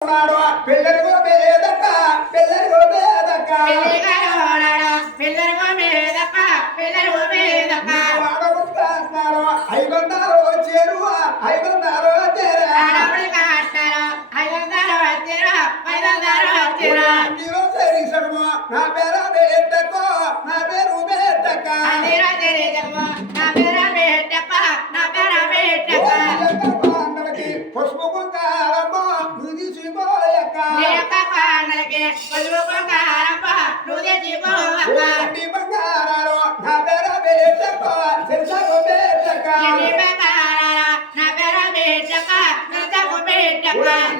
ఉన్నాడు? పిల్లలకు బేదక్క పిల్లలకు బేదక్క వాడబుట్టున్నారు ఐదున్నారు చేరువ? ఐదున్నారు చేరా? నీలో సరిసడము నా పేరు బేటకో నా పేరు పసుపు కుంకారమ్మ ఇంటి బంగారాలు నా పేరు బేటకో తెలుసకు బేటక్క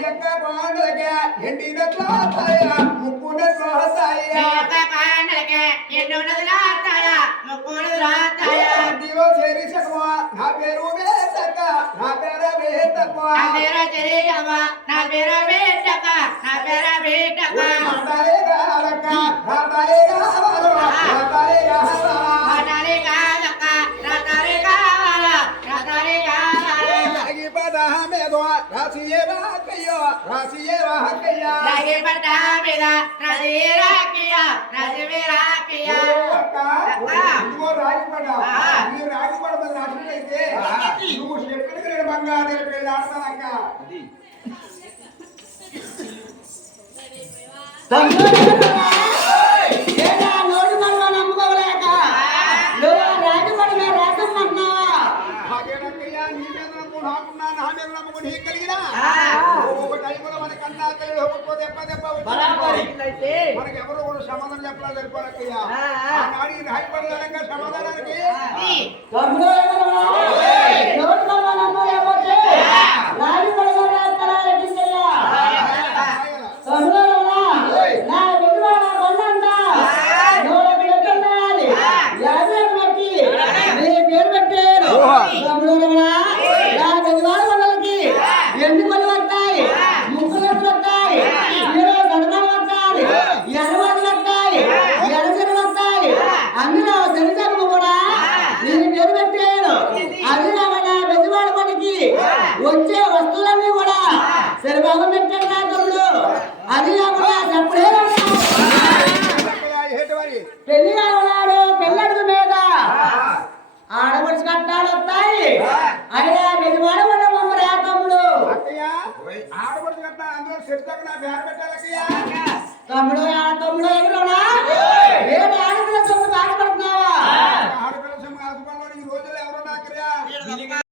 ఎక్క బాగుండగా ఎండినట్లు వస్తాయ ముక్కునట్లు వస్తాయ నీలో నా పేరు నా పేరు నా బేటక నా పదమేదో రాసియే వాకయ్యో రాసియే వాకయ్యా రాగి పట్ట మీద రసి రాకియా రసి రాకియా ఇదిగో రాగి పడ. ఈ రాగి పడ మీద రాసినట్లయితే నువ్వు ఎక్కడికి నేను బంగారు పెళ్ళి ఆడతానక్క నాకేనక్కయ్యా నీ మీద నమ్ముకు నాకున్నా నా మీద నమ్ముకు నీకు కలిగినా ఒక్కొక్క టైంలో మనకి అన్నా తెలియదు. ఒక్కొక్క దెబ్బ దెబ్బ. మనకి ఎవరు కూడా సమాధానం చెప్పలేదు సరిపోరక్కయ్యా ఈ రాగి పడదానంగా సమాధానానికి ఎన్ని పళ్ళు వస్తాయి ముగ్గులు వస్తాయి ఈరోజు గడపలు వస్తాయి ఎడవలు వస్తాయి ఎడచెరు వస్తాయి అందులో శనిచర్మ కూడా పెట్టాను అది కాకుండా బెదివాడ పనికి వచ్చే వస్తువులన్నీ కూడా సరిభాగం పెట్టాడు తమ్ముడు అది కాకుండా సప్పుడే పెళ్ళి కావాడు పెళ్ళడుగు మీద. ఆడపడుచు కట్టాలు వస్తాయి. అయినా బెదివాడ పడ మమ్మరా తమ్ముడు? తమ్ముడు తమ్ముడు ఎదురు